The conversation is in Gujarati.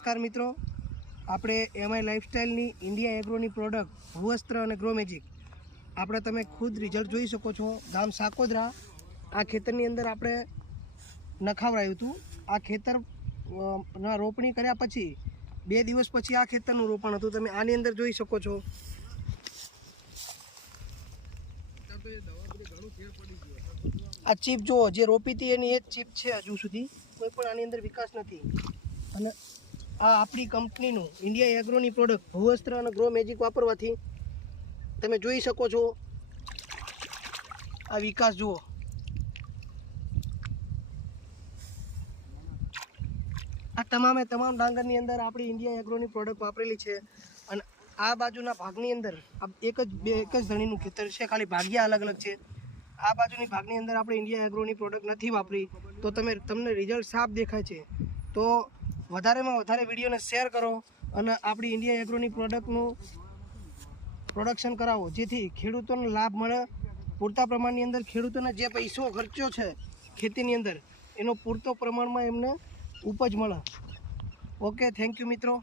નમસ્કાર મિત્રો, આપણે એમઆઈ લાઇફસ્ટાઈલની ઇન્ડિયા એગ્રોની પ્રોડક્ટ ભૂવસ્ત્ર અને ગ્રો મેજિક આપણે તમે ખુદ રિઝલ્ટ જોઈ શકો છો. ગામ સાકોદરા આ ખેતરની અંદર આપણે નખાવડાયું હતું. આ ખેતર ના રોપણી કર્યા પછી 2 દિવસ પછી આ ખેતરનું રોપણ હતું. તમે આની અંદર જોઈ શકો છો. આ ચીપ જુઓ, જે રોપી હતી એની એ જ ચીપ છે. હજુ સુધી કોઈ પણ આની અંદર વિકાસ નથી. અને આ આપણી કંપનીનું ઇન્ડિયા એગ્રોની પ્રોડક્ટ ભૂવસ્ત્ર અને ગ્રો મેજિક વાપરવાથી તમે જોઈ શકો છો આ વિકાસ જુઓ. આ તમામ ડાંગરની અંદર આપણી ઇન્ડિયા એગ્રોની પ્રોડક્ટ વાપરેલી છે. અને આ બાજુના ભાગની અંદર એક જ ધણીનું ખેતર છે, ખાલી ભાગ્યા અલગ અલગ છે. આ બાજુની ભાગની અંદર આપણે ઇન્ડિયા એગ્રોની પ્રોડક્ટ નથી વાપરી, તો તમને રિઝલ્ટ સાફ દેખાય છે. તો વધારેમાં વધારે વિડીયોને શેર કરો અને આપણી ઇન્ડિયા એગ્રોની પ્રોડક્ટનું પ્રોડક્શન કરાવો, જેથી ખેડૂતોને લાભ મળે. પૂરતા પ્રમાણની અંદર ખેડૂતોને જે પૈસો ખર્ચ્યો છે ખેતીની અંદર એનો પૂરતો પ્રમાણમાં એમને ઉપજ મળે. ઓકે, થેન્ક યુ મિત્રો.